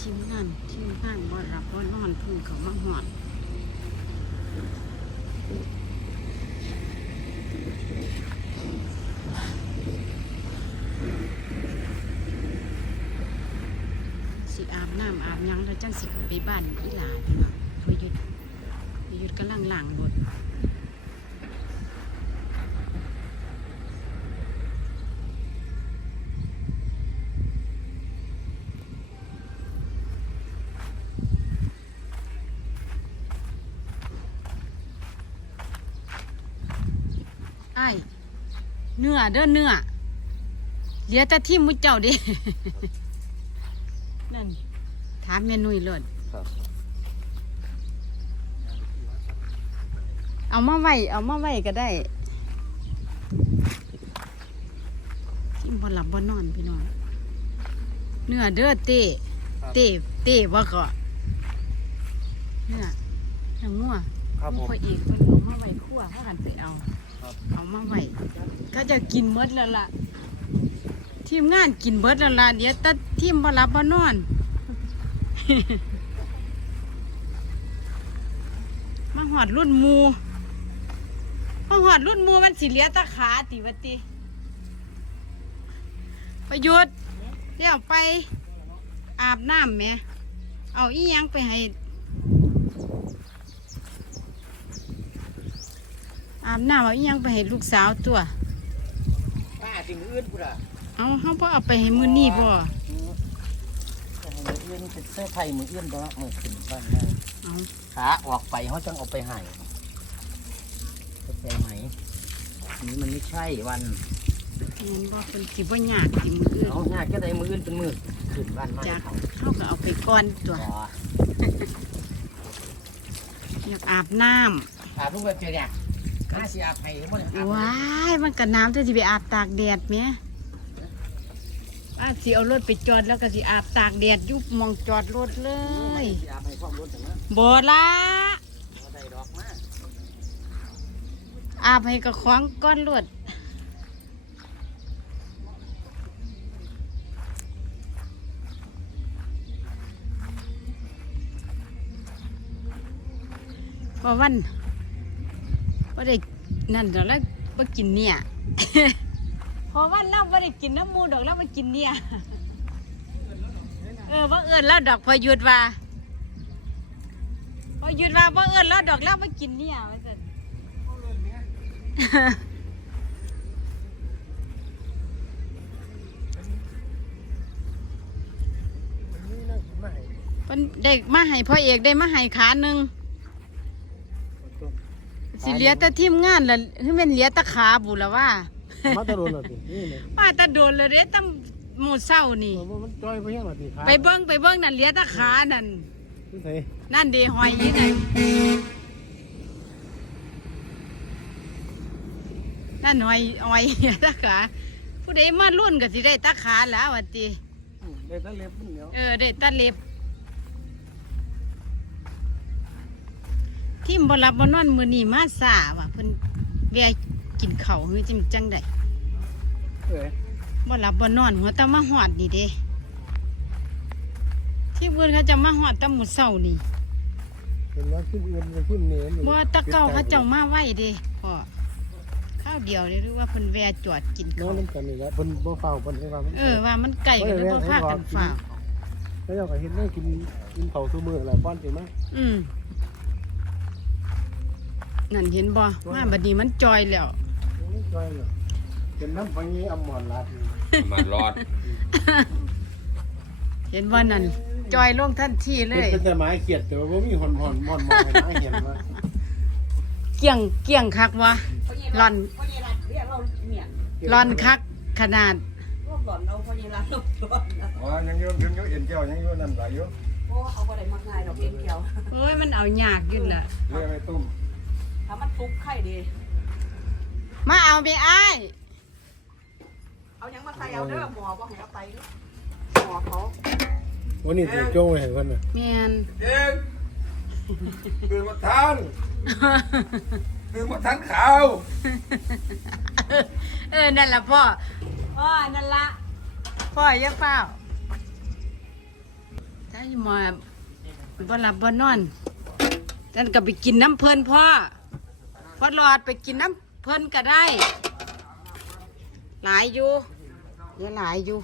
ทีมงานทีมงานบ่รับบ่นอนพึ่งเขามาหอดสิอาบน้ำอาบยังแล้วจังสิไปบ้านอีหลาพี่น้องพอยุดพอยุดกำลังล้างรถ เนื้อเด้อเนื้อเหลือแต่ที่มุเจ้าเด้นั่นถามเมนุยเลยครับเอามาไว้เอามาไว้ก็ได้ที่บ่หลับบ่นอนพี่น้องเนื้อเด้อเต้เต้เต้ว่าก็เนื้อเนื้องัว ครับผมพ่อเอกเพิ่นเอามาไว้คั่วเขาหันไปเอาครับเอามาไว้ก็จะกินหมดแล้วล่ะ ทีมงานกินเบิดแล้วล่ะเดี๋ยวแตัทีมบ่หลับบ่นอนมาหอดรุ่นหมูมาหอดรุ่นหมูมันสิเหลียแตะขาติวะติ ประยุทธ์เดี๋ยวไปอาบน้ำแหม่เอาอีหยังไปให้ อาบน้ำเอาอีหยังไปให้ลูกสาวตัว ป้าสิ่งอื่นกูละเอาเฮาบ่เอาไปให้มื้อนี้บ่แต่ให้มืออื่นเป็นเสื้อไผ่มืออื่นตัวมือขึ้นบ้านมาเอาขาออกไปเขาจังเอาไปให้เข้าใจไหมนี่มันไม่ใช่วันเห็นบ่เพิ่นสิบ่ยากสิมื้ออื่น เอาหน้าแค่ใดมืออื่นเป็นมือขึ้นบ้านมาจากเขาเฮาก็เอาไปก่อนตัวอ๋ออยากอาบน้ำอาบทุกแบบเจอเนี่ยข้าสิอาบให้หมดเลยอาบว้ายมันก็น้ำจะสิไปอาบตากแดดแหม่อาสิเอารถไปจอดแล้วก็สิอาบตากแดดอยุบมองจอดรถเลยสิอาบให้ความรู้ถึงนะบ่ละอาได้ดอกมาอาบให้กับของก้อนรถพอวัน พอได้นั่นดอกแล้วมากินเนี่ยพอวันเราไม่ได้กินน้ำมูดอกแล้วมากินเนี่ยเออว่าเอิญแล้วดอกพอหยุดว่าพอหยุดว่าว่าเอิญแล้วดอกแล้วมากินเนี่ยว่าซั่นนี่นั่งมาให้เพิ่นได้มาให้พ่อเอกได้มาให้ขาหนึ่ง สิเหลียแต่ทีมงานละคือเป็นเหลียแต่ขาบุละว่ามาตะโดนหน่อยสินี่เนี่ยป้าตาโดนเลยเด้ตั้งหมู่เศร้านี่ มันมันจ้อยไปยังหน่อยสิขาไปเบิ้งไปเบิ้งนั่นเหลียแต่ขานั่นที่ไหนนั่นเดหอยอยังไงนั่นหอยหอยเหลียแต่ขาผู้ใดมารุ่นก็สิได้แตาขาแล้ววัติอืมได้แตะเล็บมันเหนียวเออได้แตาเล็บ ทีมบรับบนอนมือนีมาสาว่ะเพิ่นแวะกินข้าวเฮ้ยจิมจังได้เอ้ยบ่หลับบ่นอนหัวแตามาหอดนี่เด้ที่เพื่อนเขาจะมาหอดแตาหมุเศร้านี่เป็นว่าขึ้นเอื้อนเป็นขึ้นเหนียวบ่แตะเก่าเขาเจ้ามาไว้เด้พ่อข้าวเดียวเลยหรือว่าเพิ่นแวะจอดกินน้อข้างวน้ำกันนี่แหละเพิ่นบ่เฝ้าเพิ่นให้ว่ามันเออว่ามันไก่กันแล้วบ่พากันฝ่าวแล้วเจ้าก็เห็นได้กินกินเผาซุมื้อแหละป้อนสิมาอืม นั่นเห็นบ่มาบัดนี้มันจอยแล้วไม่จ้อยเลยเป็นน้ำฟังนี้อำหมอนลาดนี่มารอด เห็นว่านั่นจอยลงทันทีเลเป็นยเป็นแต่ไม้เขียดแต่ว่าบ่มีหอนหอนหมอนหมอนให้ไม้เห็นว่าเกี่ยงเกี่ยงคักวะหลอนพ่อยีรัดเรียกเราเนี่ยหลอนคักขนาดพวกหล่อนเราพ่อยีรัดเราหล่อนนะอ๋อยังอยืมยืมยืมเอ็นเจ้ายังอยืมนั่นไหลอยู่เพราะว่าเขาก็ได้มักง่ายดอกเองเดียวโอ้ยมันเอายากอยุ่นละเรื่องไอ้ตุ้ม ถ้ามันทุกข์ไข่ดี มาเอาไปอ้ายเอายังมาใส่เอาเด้อหมอบ่ให้เอาไปหมอเขาวันนี้สิโจ้ให้เพิ่นน่ะแมนเด็กตื่นมาทานตื่นมาทานข้าวเออ นั่นละพ่อพ่อนั่นละพ่ออย่าเฝ้าใช่ยหมอบ่หลับบ่นอนท่านก็ไปกินน้ำเพลินพ่อพ่ อหลอดไปกินน้ำเพลินก็ได้ หลายอยู่เดี๋ยวหลายอยู่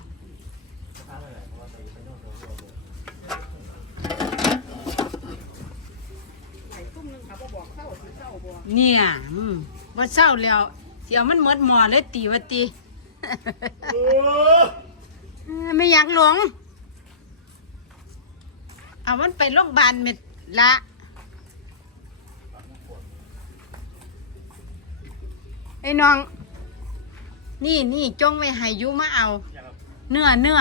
เนี่ยมว่าเศร้าแล้วเสียวมันหมดหมอเลยตีว่าตีไม่อยากหลงเอามันไปโรงพยาบาลเม็ดละ อ้น้อง นี่นี่จงไว้ให้ยุมาเอา เนื้อเนื้อ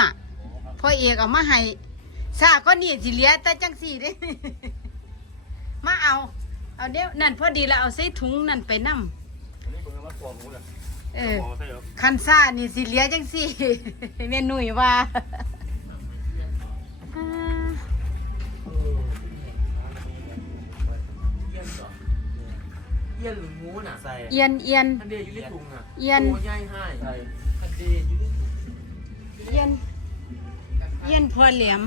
พ่อเอกเอามาให้ซาก็นี่สิเหลียแต่จังสี่เด้มาเอา เอาเดี๋ยวนั่นพอดีแล้วเอาใส่ถุงนั่นไปนั่มเออคันซ่านี่สิเหลียจังสี่แม่หนุ่ยว่า ยนหรืองูน่ะใส่เอียนเอียนอันเดียอยู่ในถุงอะเอียนโอ้ใหญ่ให้ใส่อันเดียอยู่ในถุงเอียนเอียนพ่อเหลี่ยม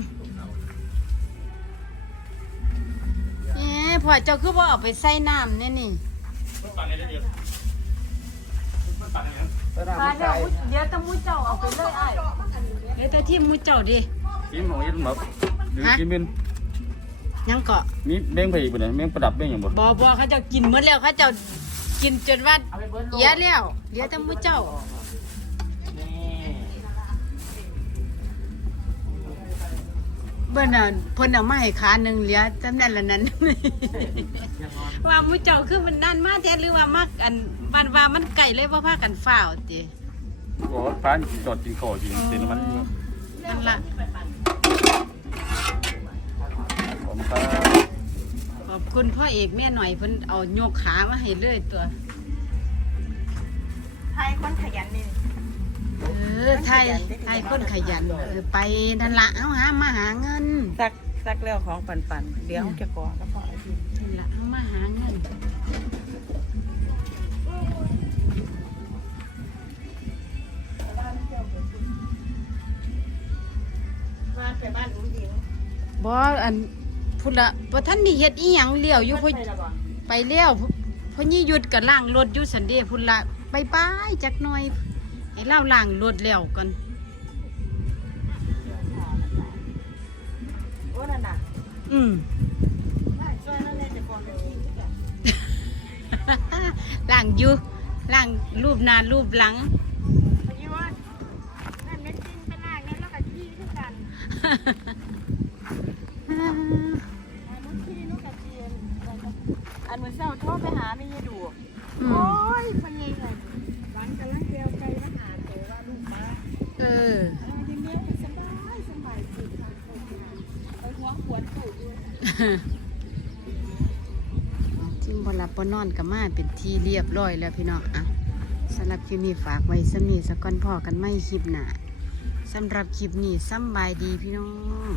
เอ๊ะพ่อเจ้าคือบ่เอาไปใส่น้ำเนี่ยนี่ไปน้ำปลามันเดี๋ยวใส่เดี๋ยวแตะมูเจ้าเอาไปเลยไอ้เดี๋ยวแตะที่มูเจ้าดิกินของยันแบบหรือฮะกินเป็น ยังเกาะมีแมงไปอีกบ่เนี่ยแมงประดับแมงอย่างบ่บอบอเขาเจ้ากินหมดแล้วเขาเจ้ากินจนว่าเอาไปเบิร์ดโลเยอะแล้วเดี๋ยวแตะมูเจ้านี่เบิ่นน่ะเพิ่นเอามาให้ขาหนึ่งเหลือจำนั้นละนั้น ว่ามูเจ้าคือมันนั่นมาแท้หรือว่ามักอันบ้านว่ามันไก่เลยว่าพากันฝ้าวติ บอกว่าฟ้านจอดกินข้าวกินเต็มมันอยู่นั่นละผม ครับขอบคุณพ่อเอกแม่หน่อยเพิ่นเอาโยกขามาให้เลยตัวไทยคนขยันนี่ เออไทยไทยคนขยันเออไปนั่นละเอาหามาหาเงินซักซักเรื่องของปันปันเดี๋ยวจะก่อแล้วพอนั่นละเอามาหาเงินมาไปบ้านหนูหญิงบ่อัน พุ่นละบ่ทันได้เฮ็ดอีหยังเลี้ยวอยู่พุ่นไปละบ่ไปแล้วพุ่นยี่หยุดก็ล้างรถอยู่สันเดพุ่นละไปไปจักหน่อยให้เราล้างรถแล้วก่อนโอ้นั่นน่ะอืมช่วยนั่นเลยจะก่อนไปที่กันล้างอยู่ล้างรูปหน้ารูปหลัง ไปหัวขวดตู่ด้วยซึ่งบหลับบนอนกับมาเป็นที่เรียบร้อยแล้วพี่น้องอะสำหรับคลิปนี้ฝากไว้สมีสักก่อนพ่อกันไม่คลิปหนาสำหรับคลิปนี้สำบายดีพี่น้อง